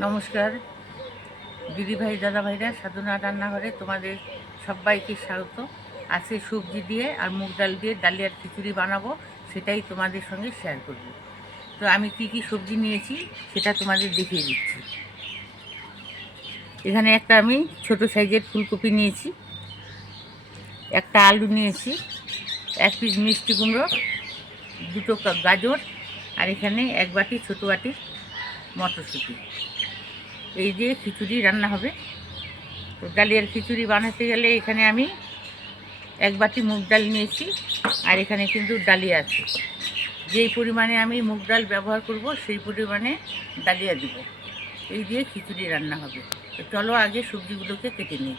নমস্কার দিদিভাই দাদাভাইরা, সাধনা রান্নাঘরে তোমাদের সবাইকে স্বাগত। আজকে সবজি দিয়ে আর মুগ ডাল দিয়ে ডালিয়ার খিচুড়ি বানাবো, সেটাই তোমাদের সঙ্গে শেয়ার করব। তো আমি কি কি সবজি নিয়েছি সেটা তোমাদের দেখিয়ে দিচ্ছি। এখানে একটা আমি ছোট সাইজের ফুলকপি নিয়েছি, একটা আলু নিয়েছি, 1 পিস মিষ্টি কুমড়ো, 2টো গাজর, আর এখানে 1 বাটি ছোট বাটির মটরশুঁটি। এই দিয়ে খিচুড়ি রান্না হবে। তো ডালিয়ার খিচুড়ি বানাতে গেলে এখানে আমি 1 বাটি মুগ ডাল নিয়েছি, আর এখানে কিন্তু ডালিয়া আছে। যেই পরিমাণে আমি মুগ ডাল ব্যবহার করব সেই পরিমাণে ডালিয়া দিব। এই দিয়ে খিচুড়ি রান্না হবে। তো চলো আগে সবজিগুলোকে কেটে নিই।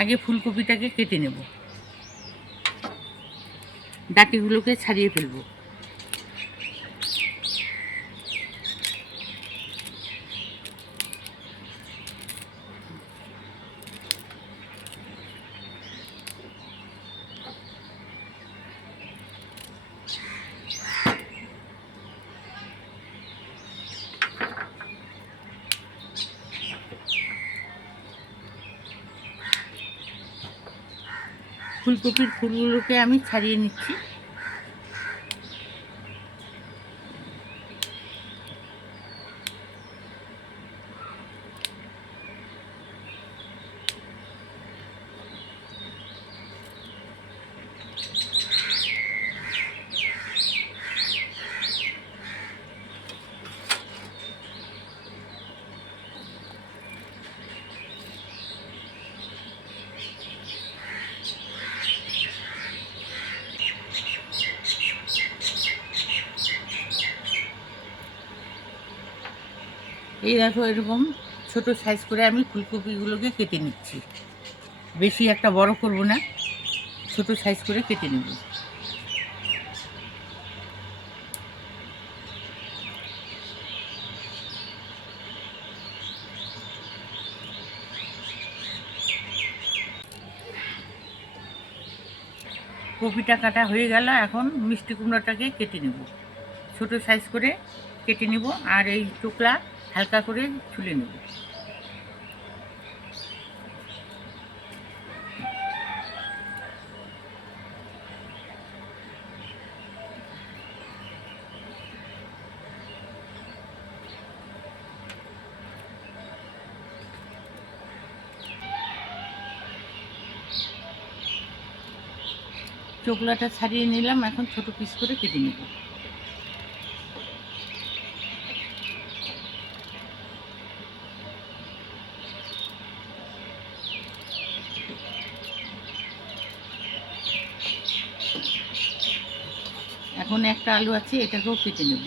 আগে ফুলকপিটাকে কেটে নেব, ডাঁটিগুলোকে ছাড়িয়ে ফেলবো। ফুলকপির ফুলগুলোকে আমি ছাড়িয়ে নিচ্ছি। এই দেখো, এরকম ছোট সাইজ করে আমি ফুলকপিগুলোকে কেটে নিচ্ছি। বেশি একটা বড় করব না, ছোট সাইজ করে কেটে নেব। কপিটা কাটা হয়ে গেল, এখন মিষ্টি কুমড়োটাকে কেটে নেব। ছোট সাইজ করে কেটে নেব, আর এই টুকরা হালকা করে ছুলে নেব। চোকলাটা ছাড়িয়ে নিলাম, এখন ছোট পিস করে কেটে নেব। এখন একটা আলু আছে, এটাকেও কেটে নেব।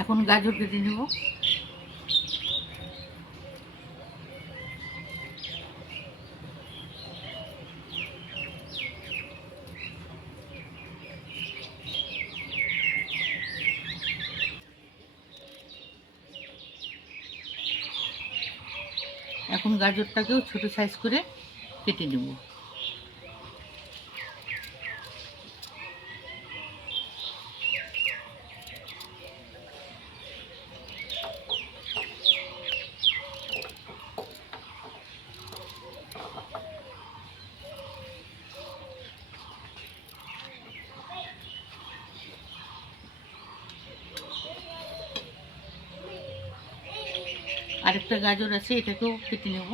এখন গাজর কেটে নেব। এখন গাজরটাকেও ছোট সাইজ করে কেটে নেব। আরেকটা গাজর আছে, এটাকেও কেটে নেব।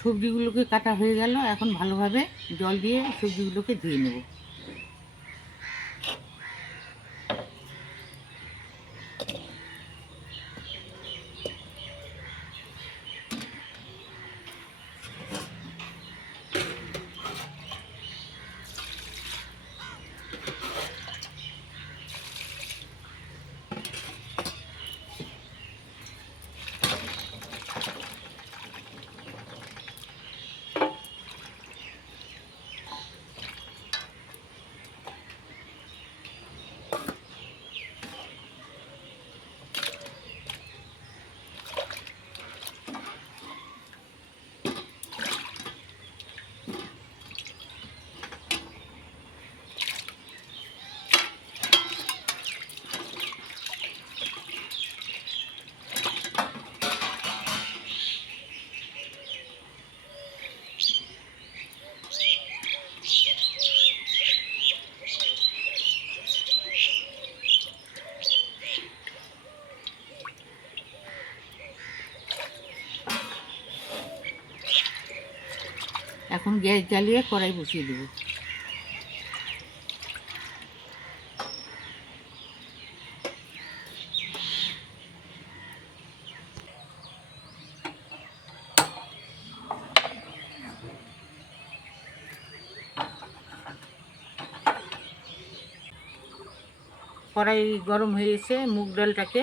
সবজিগুলোকে কাটা হয়ে গেল, এখন ভালোভাবে জল দিয়ে সবজিগুলোকে ধুয়ে নেব। এখন গ্যাস জ্বালিয়ে কড়াই বসিয়ে দেব। কড়াই গরম হয়ে এসে মুগ ডালটাকে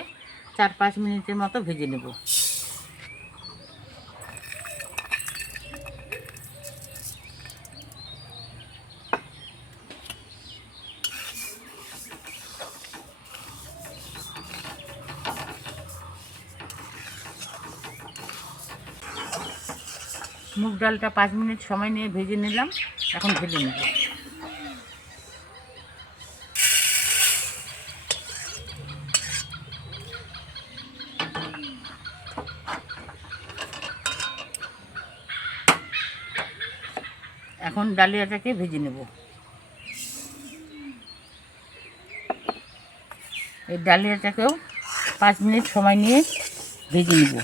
4-5 মিনিটের মতো ভেজে নেব। মুগ ডালটা 5 মিনিট সময় নিয়ে ভেজে নিলাম, এখন ঢেলে নেব। এখন ডালিয়াটাকে ভেজে নেব। এই ডালিয়াটাকেও 5 মিনিট সময় নিয়ে ভেজে নেব।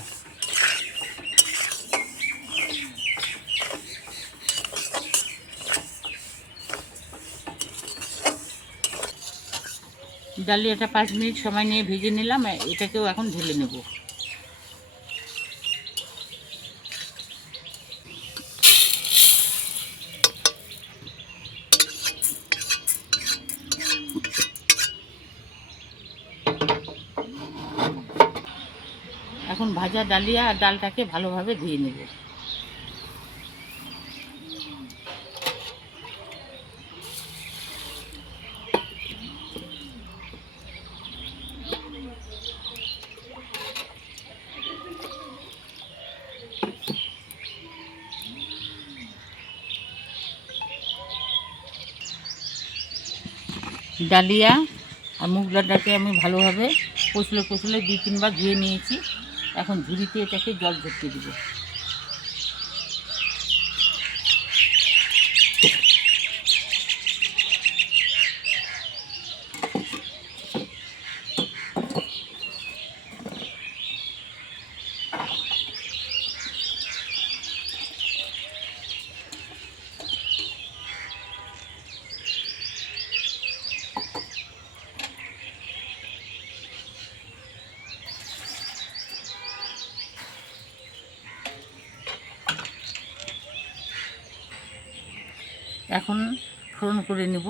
ডালিয়াটা 5 মিনিট সময় নিয়ে ভেজে নিলাম, এটাকেও এখন ঢেলে নেব। এখন ভাজা ডালিয়া আর ডালটাকে ভালোভাবে ধুয়ে নেব। ডালিয়া আর মুগ ডালটাকে আমি ভালোভাবে কষলে 2-3 বার ধুয়ে নিয়েছি। এখন ঝুড়িতে এটাকে জল ভর্তি দেব। এখন ফোড়ন করে নেব।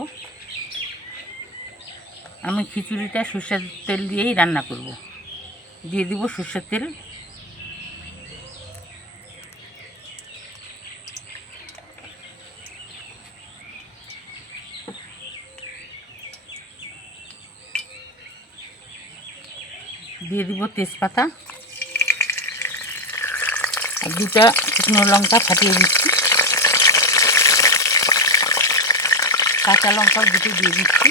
আমি খিচুড়িটা সরষের তেল দিয়েই রান্না করব। দিয়ে দিব সরষের তেল, দিয়ে দিব তেজপাতা আর 2টা শুকনো লঙ্কা ফাটিয়ে দিচ্ছি। কাঁচা লঙ্কা 2টো দিয়ে দিচ্ছি।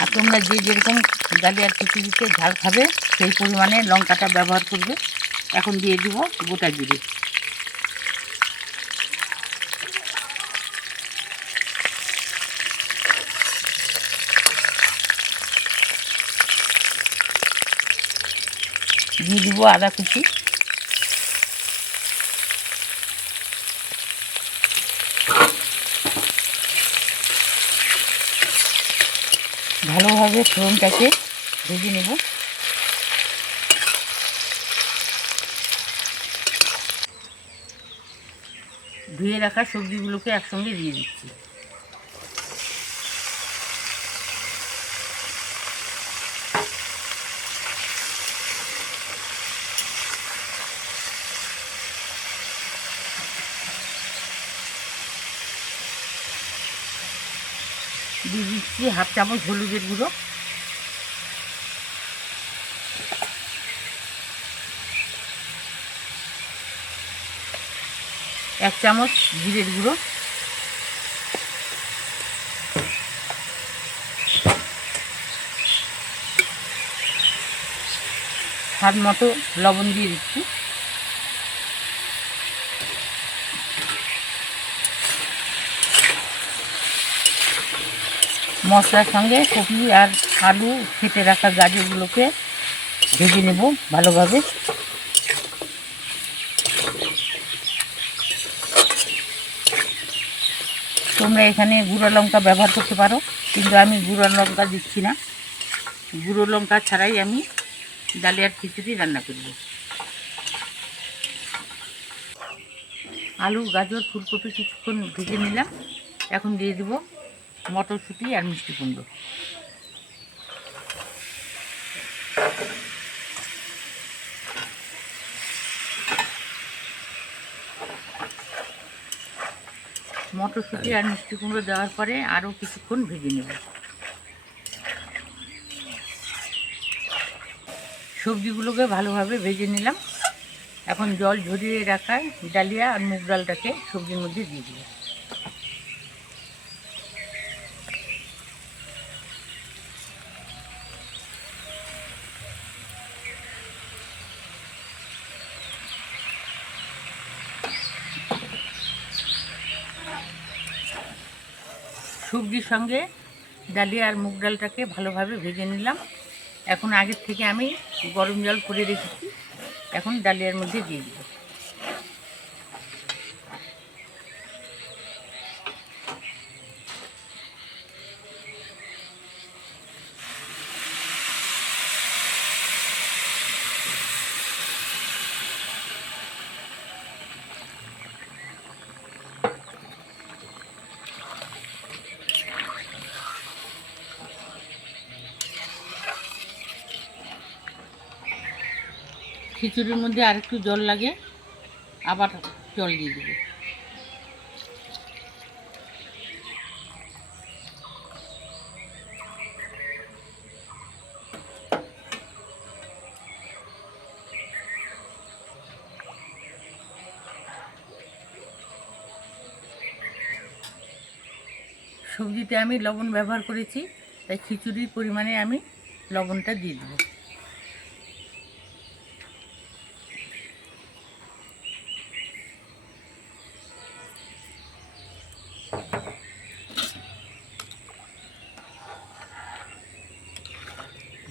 আর তোমরা যে যেরকম ডালিয়ার খিচুড়িতে ঝাল খাবে সেই পরিমাণে লঙ্কাটা ব্যবহার করবে। এখন দিয়ে দিব গোটা জিরে, দিয়ে দিব আদা কুচি, ভালোভাবে ফোড়নটাকে ভেজে নেব। ধুয়ে রাখা সবজিগুলোকে একসঙ্গে দিয়ে দিচ্ছি। দিয়ে দিচ্ছি 1/2 চামচ হলুদের গুঁড়ো, 1 চামচ জিরের গুঁড়ো, স্বাদ মতো লবণ দিয়ে দিচ্ছি। মশলার সঙ্গে কপি আর আলু কেটে রাখা গাজরগুলোকে ভেজে নেব ভালোভাবে। তোমরা এখানে গুঁড়ো লঙ্কা ব্যবহার করতে পারো, কিন্তু আমি গুঁড়ো লঙ্কা দিচ্ছি না। গুঁড়ো লঙ্কা ছাড়াই আমি ডালিয়ার খিচুড়ি রান্না করব। আলু, গাজর, ফুলকপি কিছুক্ষণ ভেজে নিলাম। এখন দিয়ে দেব মটরশুঁটি আর মিষ্টি কুমড়ো। মটরশুঁটি আর মিষ্টি কুমড়ো দেওয়ার পরে আরও কিছুক্ষণ ভেজে নেব। সবজিগুলোকে ভালোভাবে ভেজে নিলাম। এখন জল ঝরিয়ে রাখা ডালিয়া আর মুগ ডালটাকে সবজির মধ্যে দিয়ে দেব। সবজির সঙ্গে ডালিয়া আর মুগ ডালটাকে ভালোভাবে ভেজে নিলাম। এখন আগের থেকে আমি গরম জল করে রেখেছি, এখন ডালিয়ার মধ্যে দিয়ে দেব। খিচুড়ির মধ্যে আর একটু জল লাগে, আবার জল দিয়ে দেব। সবজিতে আমি লবণ ব্যবহার করেছি, তাই খিচুড়ির পরিমাণে আমি লবণটা দিয়ে দেব।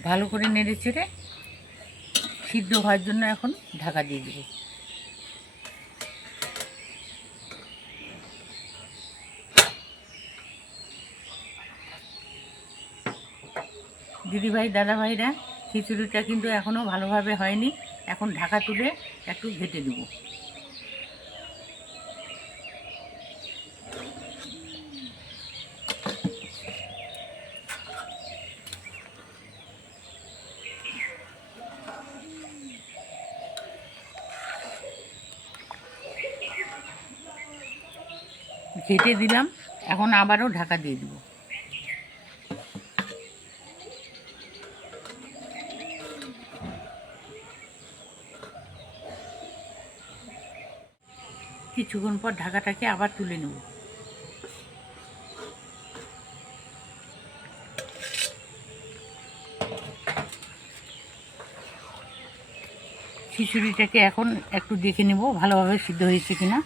ভালো করে নেড়ে চেড়ে সিদ্ধ হওয়ার জন্য এখন ঢাকা দিয়ে দেব। দিদিভাই, দাদাভাইরা, খিচুড়িটা কিন্তু এখনও ভালোভাবে হয়নি। এখন ঢাকা তুলে একটু ঘেটে দেব। ঘেটে দিলাম, এখন আবারও ঢাকা দিয়ে দেব। কিছুক্ষণ পর ঢাকাটাকে আবার তুলে নেব। খিচুড়িটাকে এখন একটু দেখে নেব ভালোভাবে সিদ্ধ হয়েছে কিনা।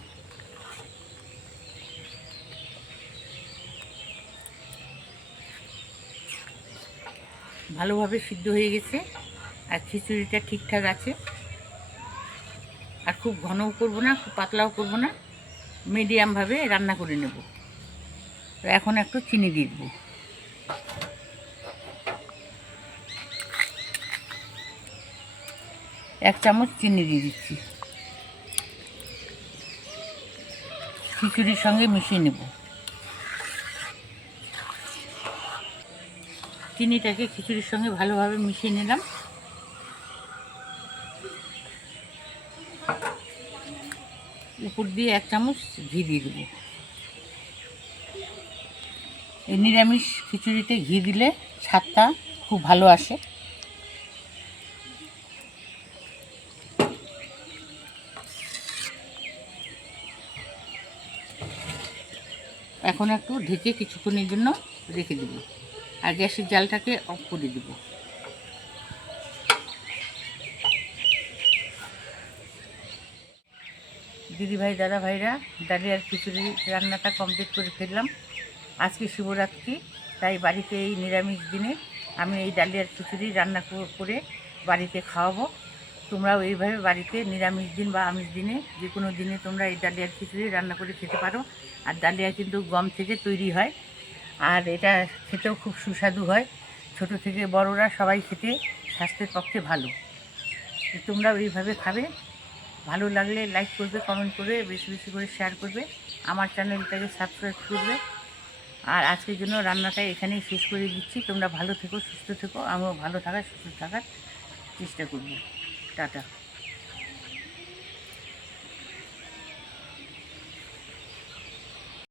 ভালোভাবে সিদ্ধ হয়ে গেছে আর খিচুড়িটা ঠিকঠাক আছে। আর খুব ঘনও করব না, খুব পাতলাও করব না, মিডিয়ামভাবে রান্না করে নেব। তো এখন একটু চিনি দিয়ে দেব। এক চামচ চিনি দিয়ে দিচ্ছি। খিচুড়ির সঙ্গে মিশিয়ে নেব। চিনিটাকে খিচুড়ির সঙ্গে ভালোভাবে মিশিয়ে নিলাম। উপর দিয়ে এক চামচ ঘি দিয়ে দেবো। এই নিরামিষ খিচুড়িতে ঘি দিলে স্বাদটা খুব ভালো আসে। এখন একটু ঢেকে কিছুক্ষণের জন্য রেখে দেব আর গ্যাসের জালটাকে অফ করে দেব। দিদিভাই, দাদাভাইরা, ডালিয়ার খিচুড়ি রান্নাটা কমপ্লিট করে ফেললাম। আজকে শিবরাত্রি, তাই বাড়িতে এই নিরামিষ দিনে আমি এই ডালিয়ার খিচুড়ি রান্না করে বাড়িতে খাওয়াবো। তোমরাও এইভাবে বাড়িতে নিরামিষ দিন বা আমিষ দিনে যে কোনো দিনে তোমরা এই ডালিয়ার খিচুড়ি রান্না করে খেতে পারো। আর ডালিয়া কিন্তু গম থেকে তৈরি হয়, আর এটা খেতেও খুব সুস্বাদু হয়। ছোট থেকে বড়রা সবাই খেতে স্বাস্থ্যের পক্ষে ভালো। তোমরাও এইভাবে খাবে। ভালো লাগলে লাইক করবে, কমেন্ট করবে, বেশি বেশি করে শেয়ার করবে, আমার চ্যানেলটাকে সাবস্ক্রাইব করবে। আর আজকের জন্য রান্নাটা এখানেই শেষ করে দিচ্ছি। তোমরা ভালো থেকো, সুস্থ থেকো, আমিও ভালো থাকার সুস্থ থাকার চেষ্টা করব। টাটা।